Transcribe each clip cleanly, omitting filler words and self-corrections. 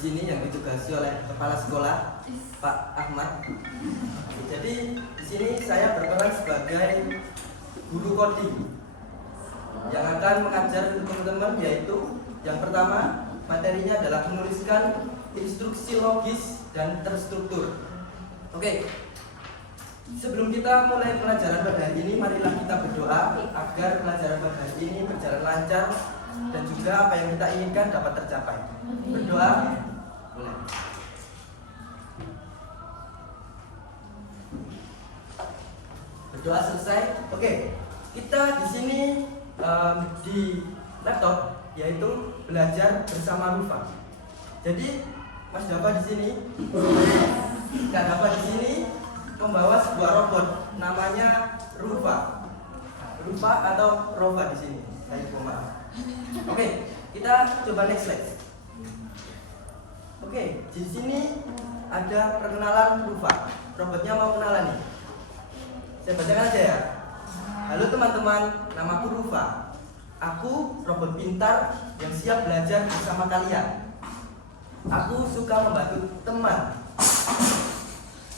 sini yang ditugasi oleh Kepala Sekolah Pak Ahmad. Jadi di sini saya berperan sebagai guru coding yang akan mengajar teman-teman, yaitu yang pertama materinya adalah menuliskan instruksi logis dan terstruktur. Oke. Sebelum kita mulai pelajaran pada hari ini, marilah kita berdoa agar pelajaran pada hari ini berjalan lancar dan juga apa yang kita inginkan dapat tercapai. Berdoa, mulai. Berdoa selesai. Oke, kita di sini di laptop, yaitu belajar bersama Rufa. Jadi Mas Dava di sini, Kak Dava di sini membawa sebuah robot namanya Rufa. Rufa atau Rova di sini. Saya maaf. Oke, kita coba next slide. Oke, di sini ada perkenalan Rufa. Robotnya mau kenalan nih. Saya bacakan aja ya. Halo teman-teman, namaku Rufa. Aku robot pintar yang siap belajar bersama kalian. Aku suka membantu teman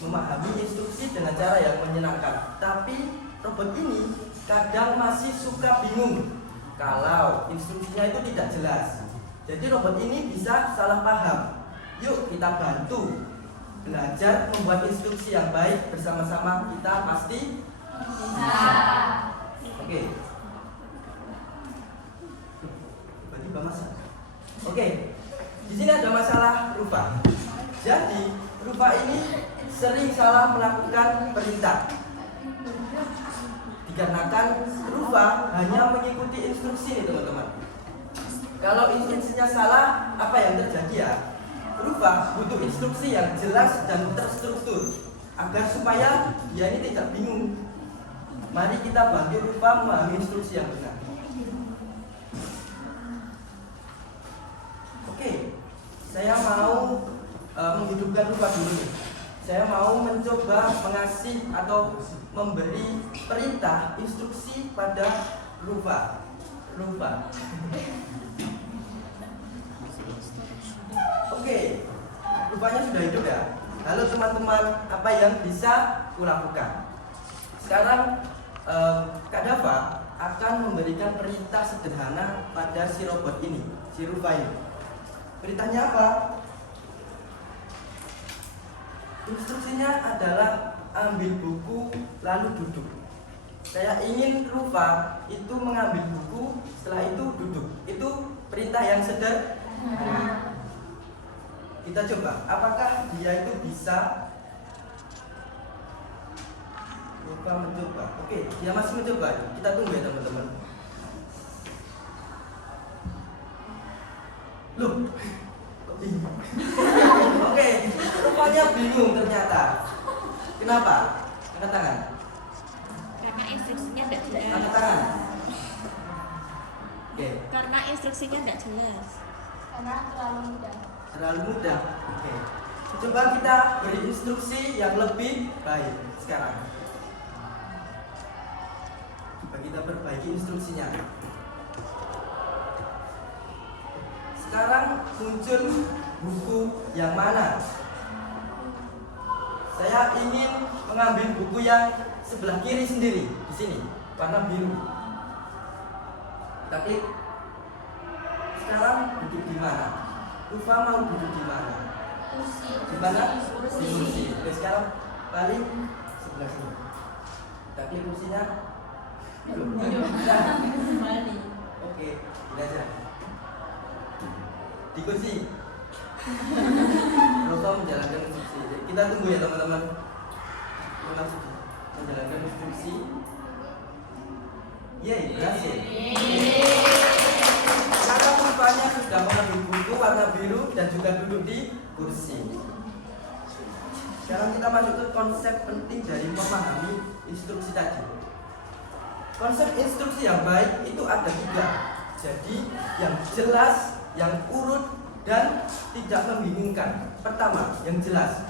memahami instruksi dengan cara yang menyenangkan. Tapi robot ini kadang masih suka bingung kalau instruksinya itu tidak jelas. Jadi robot ini bisa salah paham. Yuk kita bantu belajar membuat instruksi yang baik bersama-sama. Kita pasti bisa. Oke. Tiba-tiba masalah. Oke. Di sini ada masalah Rufa. Jadi Rufa ini sering salah melakukan perintah dikarenakan Rufa hanya mengikuti instruksi nih teman-teman. Kalau instruksinya salah, apa yang terjadi ya? Rufa butuh instruksi yang jelas dan terstruktur agar supaya dia ini tidak bingung. Mari kita bantu Rufa memahami instruksi yang benar. Oke, saya mau menghidupkan Rufa dulu nih. Saya mau mencoba mengasih atau memberi perintah instruksi pada Rufa. Oke, Rufanya sudah hidup ya. Halo teman-teman, apa yang bisa kulakukan? Sekarang Kak Dava akan memberikan perintah sederhana pada si robot ini, si Rufa ini. Perintahnya apa? Instruksinya adalah ambil buku lalu duduk. Saya ingin Rufa itu mengambil buku, setelah itu duduk. Itu perintah yang sederhana. Kita coba, apakah dia itu bisa? Rufa mencoba. Oke, dia masih mencoba. Kita tunggu ya teman-teman. Loh, kok bingung? Oke, Rupanya bingung ternyata. Kenapa? Angkat tangan. Karena instruksinya tidak jelas. Angkat tangan. Oke. Karena instruksinya tidak jelas. Karena terlalu mudah. Terlalu mudah. Oke. Coba kita beri instruksi yang lebih baik sekarang. Coba kita perbaiki instruksinya. Sekarang muncul buku yang mana? Saya ingin mengambil buku yang sebelah kiri sendiri, di sini, warna biru. Kita klik. Sekarang duduk di mana? Rufa mau duduk di mana? Kursi. Di mana? Di kursi. Oke, sekarang balik sebelah sini. Kita klik kursinya. Belum. Kembali. Oke, ini aja. Di kursi. Rufa menjalankan instruksi. Kita tunggu ya teman-teman. Menjalankan instruksi. Yeay, berhasil. Sekarang Rufanya sudah mengambil buku warna biru dan juga duduk di kursi. Sekarang kita masuk ke konsep penting dari memahami instruksi tadi. Konsep instruksi yang baik itu ada 3. Jadi yang jelas, yang urut, dan tidak membingungkan. Pertama, yang jelas.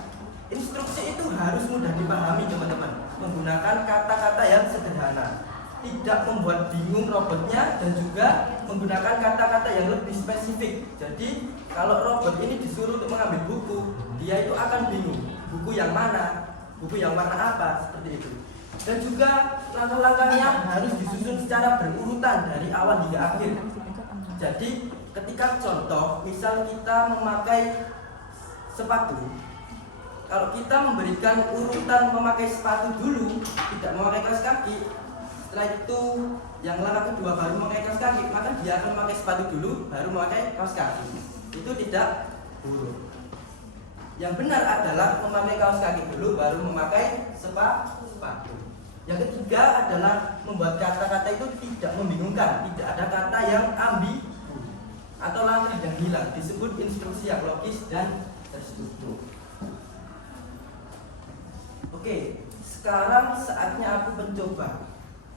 Instruksi itu harus mudah dipahami teman-teman, menggunakan kata-kata yang sederhana. tidak membuat bingung robotnya dan juga menggunakan kata-kata yang lebih spesifik. Jadi kalau robot ini disuruh untuk mengambil buku, dia itu akan bingung buku yang mana, buku yang warna apa, seperti itu. Dan juga langkah-langkahnya harus disusun secara berurutan dari awal hingga akhir. Jadi ketika contoh, misal kita memakai sepatu, kalau kita memberikan urutan memakai sepatu dulu, tidak memakai kaos kaki, setelah itu yang langkah kedua baru memakai kaos kaki, maka dia akan memakai sepatu dulu, baru memakai kaos kaki. Itu tidak buruk. Yang benar adalah memakai kaos kaki dulu, baru memakai sepatu. Yang ketiga adalah membuat kata-kata itu tidak membingungkan, tidak ada kata yang ambigu atau langkah yang hilang, disebut instruksi yang logis dan terstruktur. Oke, sekarang saatnya aku mencoba.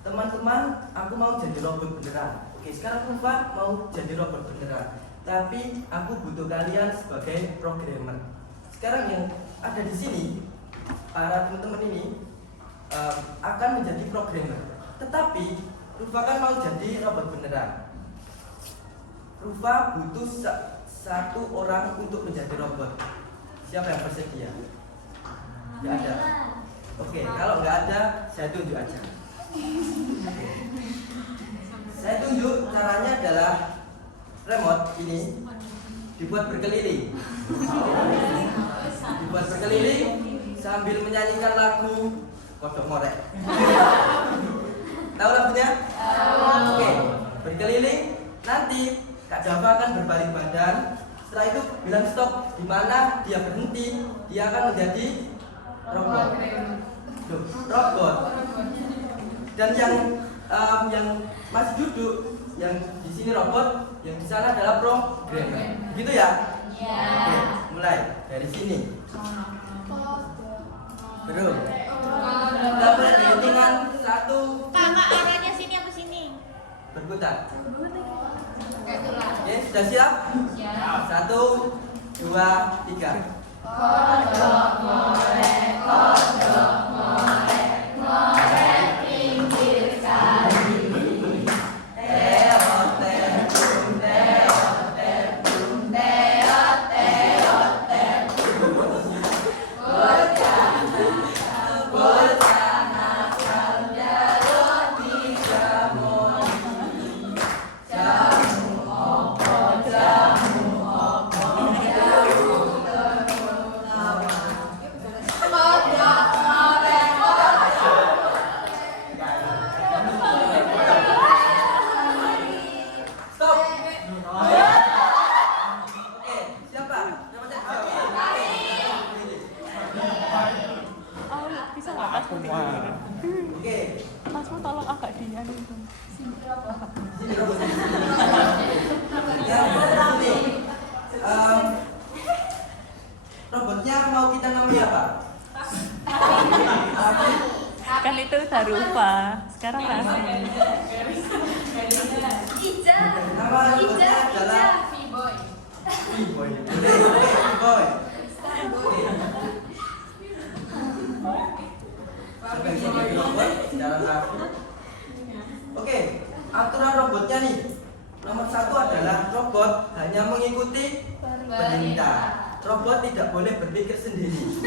Teman-teman, aku mau jadi robot beneran. Oke, sekarang Rufa mau jadi robot beneran. Tapi aku butuh kalian sebagai programmer. Sekarang yang ada di sini, para teman-teman ini akan menjadi programmer. Tetapi Rufa kan mau jadi robot beneran. Rufa butuh satu orang untuk menjadi robot. Siapa yang bersedia? Nggak ada. Oke, kalau nggak ada, saya tunjuk aja. Oke. Saya tunjuk caranya adalah remote ini dibuat berkeliling. Dibuat berkeliling sambil menyanyikan lagu Kodok Ngorek. Tahu lagunya? Oke, berkeliling. Nanti Kak Java akan berbalik badan. Setelah itu bilang stop. Di mana dia berhenti, dia akan menjadi robot. Robot. Dan yang masih duduk, yang di sini robot, yang di sana adalah programmer. Gitu ya? Oke, mulai dari sini. Belum. Kita mulai dari hitungan 1. Kakak arahnya sini apa sini? Berputar. Oke, sudah siap? Siap. 1, 2, 3. Kodok ngorek, kodok ngorek, ngorek pinggir kali. Teot tebum, teot tebum, Teot teot tebum. Bocah nakal jaluk digamoni. Jamu opo, jamu opo, jamu terlawan. Kodok ngorek, stop. Oke, siapa? Siapa yang jawab? Oh, bisa nggak Mas Budi? Oke, Masmu tolong agak dianu itu. sini robotnya. Ya, sini. Robotnya mau kita namanya apa? Kan itu Darufa. Sekarang Raffi. Ija. Nama robotnya adalah V-boy. V-boy. V-boy. Oke. Siapa yang jadi robot secara rapi? Oke, aturan robotnya nih. Nomor 1 adalah robot hanya mengikuti perintah. Robot tidak boleh berpikir sendiri.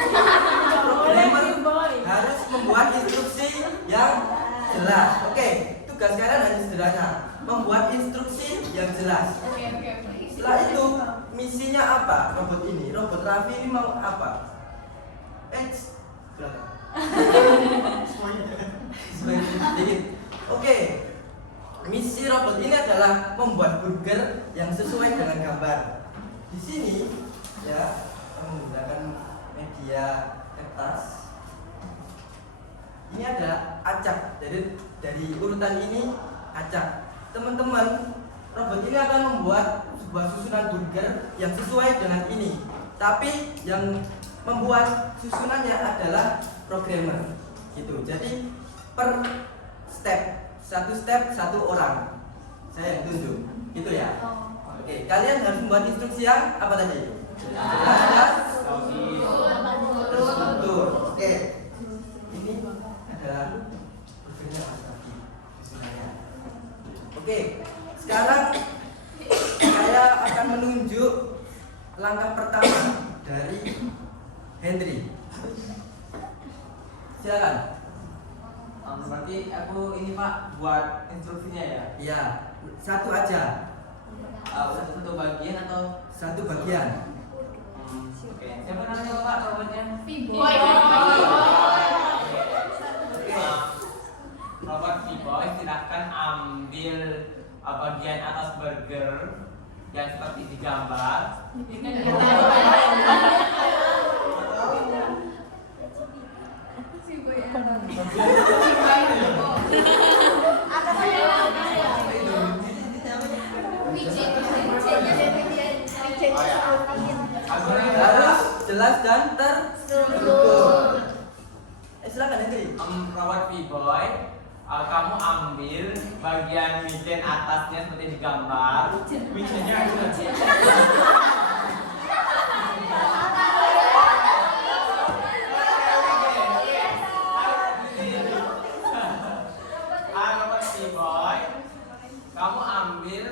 Programmer harus membuat instruksi yang jelas. Oke, tugas kalian hanya sederhana, membuat instruksi yang jelas. Setelah itu, misinya apa robot ini? Robot Raffi ini mau apa? Belakang. Sedikit. Oke, misi robot ini adalah membuat burger yang sesuai dengan gambar. Di sini ya, menggunakan media kertas. Ini ada acak. Jadi dari urutan ini acak. Teman-teman, robot ini akan membuat sebuah susunan burger yang sesuai dengan ini. Tapi yang membuat susunannya adalah programmer. Gitu. Jadi per step satu orang. Saya yang tunjuk. Gitu ya. Oke, kalian harus membuat instruksi yang apa tadi? Jelas, terstruktur. Oke. Ini adalah burgernya Mas Raffi. Oke, sekarang saya akan menunjuk langkah pertama dari Henry. Silakan. Berarti aku ini Pak buat instruksinya ya? Ya, satu aja, Satu bagian atau? satu bagian. Oke. Siapa namanya Pak robotnya? Boy. Robot V-Boy silahkan ambil bagian atas burger yang seperti di gambar. Harus jelas dan terstruktur. Silakan Henry. Robot V-Boy, kamu ambil bagian wijen atasnya seperti di gambar. Wijennya robot V-Boy, kamu ambil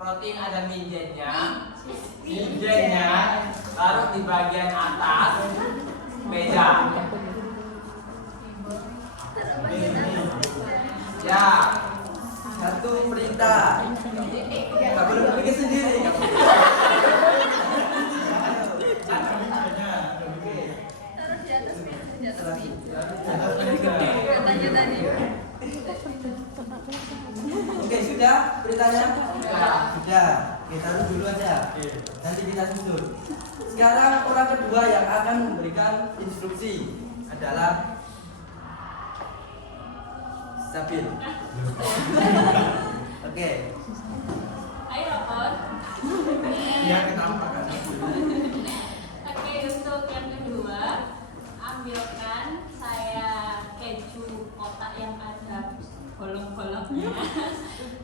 roti yang ada wijennya, taruh di bagian atas meja. Ya, Satu perintah. Nggak boleh berpikir sendiri. Oke, sudah beritanya? Sudah. Oke, taruh dulu aja. Nanti kita susun. Sekarang orang kedua yang akan memberikan instruksi adalah Sabil. Oke. Ayo robot. Ya, kenapa kan? Oke, untuk yang kedua, ambilkan saya keju kotak yang ada bolong-bolongnya,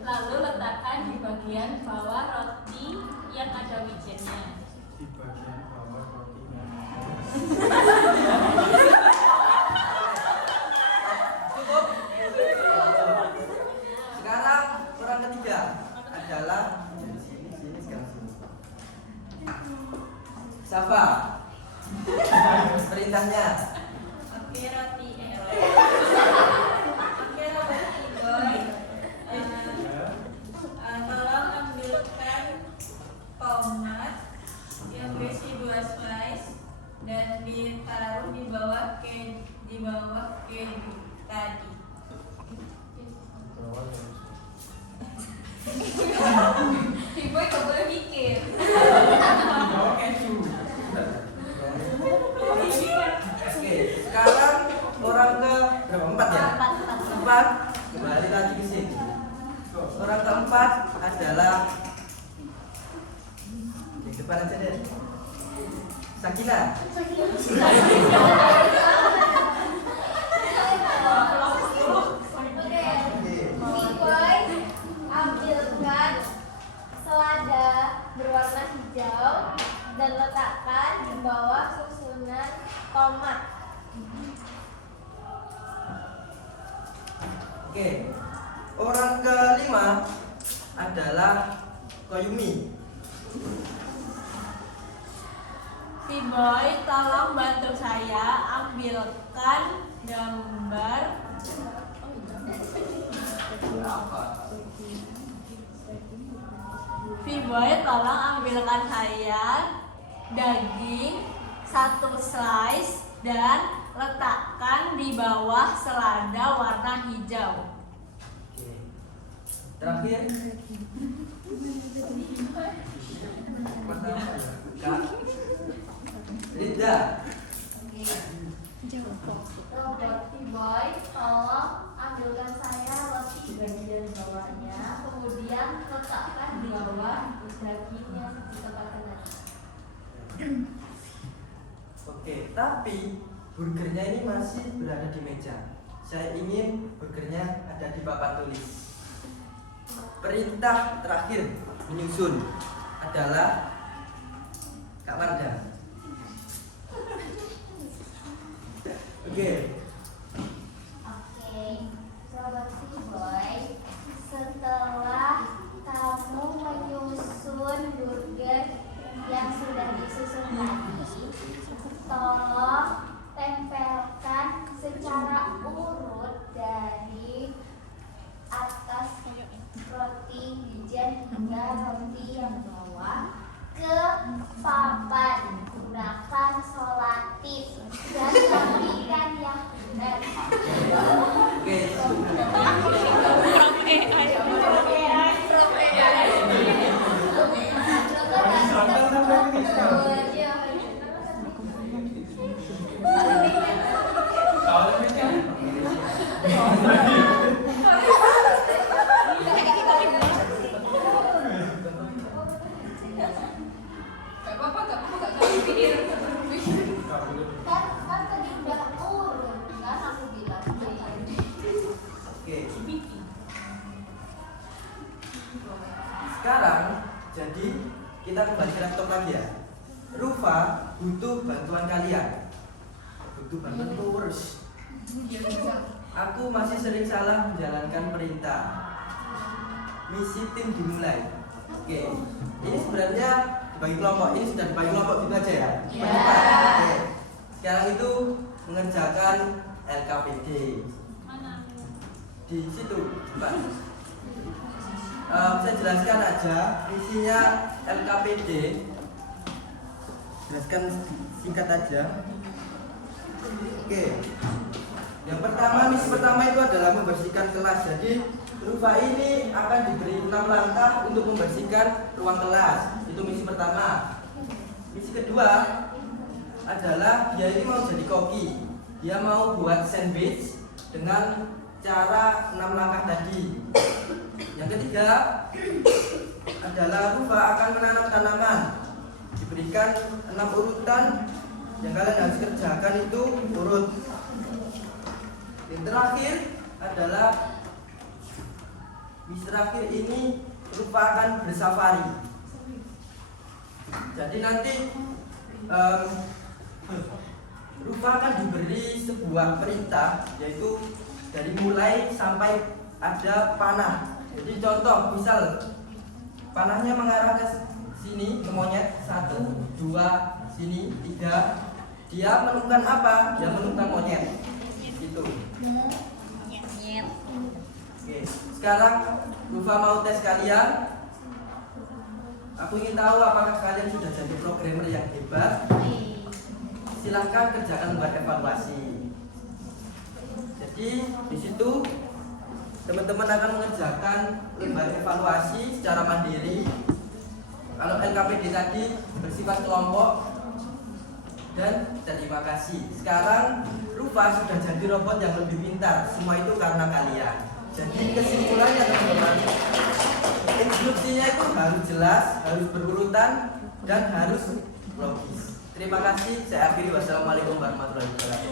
lalu letakkan di bagian bawah roti yang ada wijennya. Di bagian bawah rotinya. Cukup. Sekarang orang ketiga adalah sini sekarang sini. Safa. Perintahnya. Oke, roti Oke, robot V-Boy. Tolong ambilkan tomat yang berisi 2 slice dan ditaruh di bawah keju tadi. V-Boy gak boleh mikir. bawa keju. Oke, sekarang orang ke berapa? 4 ya? 4. Kembali lagi ke sini. Orang keempat adalah di depan aja deh. Sakina. V-Boy, ambilkan selada berwarna hijau dan letakkan di bawah susunan tomat. Oke. Orang kelima adalah Koyumi. V-Boy, tolong bantu saya ambilkan gambar. V-Boy, tolong ambilkan saya daging 1 slice dan letakkan di bawah selada warna hijau. Oke. Terakhir. Kak Linda. Robot V-Boy, tolong ambilkan saya roti di bagian bawahnya, kemudian letakkan di bawah dagingnya di tempat tengah. Oke, tapi burgernya ini masih berada di meja. Saya ingin burgernya ada di papan tulis. Perintah terakhir menyusun adalah Kak Wanda. Oke. Oke, Robot V-Boy, setelah kita kembali ke laptop lagi ya. Rufa butuh bantuan kalian. Butuh bantuan terus. Aku masih sering salah menjalankan perintah. Misi tim dimulai. Oke, ini sebenarnya dibagi kelompok. Ini sudah dibagi kelompok gitu aja ya. Oke. Sekarang itu mengerjakan LKPD. Di situ, Pak. Saya jelaskan aja isinya LKPD. Jelaskan singkat aja. Oke. Yang pertama, misi pertama itu adalah membersihkan kelas. Jadi Rufa ini akan diberi 6 langkah untuk membersihkan ruang kelas. Itu misi pertama. Misi kedua adalah dia ini mau jadi koki. Dia mau buat sandwich dengan cara 6 langkah tadi. Yang ketiga adalah Rufa akan menanam tanaman. Diberikan 6 urutan yang kalian harus kerjakan itu urut. Yang terakhir adalah misi terakhir ini Rufa akan bersafari. Jadi nanti Rufa akan diberi sebuah perintah, yaitu dari mulai sampai ada panah. Jadi contoh, misal panahnya mengarah ke sini, ke monyet, 1, 2, sini, 3. Dia menemukan apa? Dia menemukan monyet. Itu. Oke, sekarang Rufa mau tes kalian. Aku ingin tahu apakah kalian sudah jadi programmer yang hebat. Silahkan kerjakan buat evaluasi. Jadi di situ teman-teman akan mengerjakan lembar evaluasi secara mandiri. Kalau LKPD tadi bersifat kelompok. Dan terima kasih. Sekarang Rufa sudah jadi robot yang lebih pintar. Semua itu karena kalian. Jadi kesimpulannya teman-teman, instruksinya itu harus jelas, harus berurutan, dan harus logis. Terima kasih. Saya akhiri. Wassalamualaikum warahmatullahi wabarakatuh.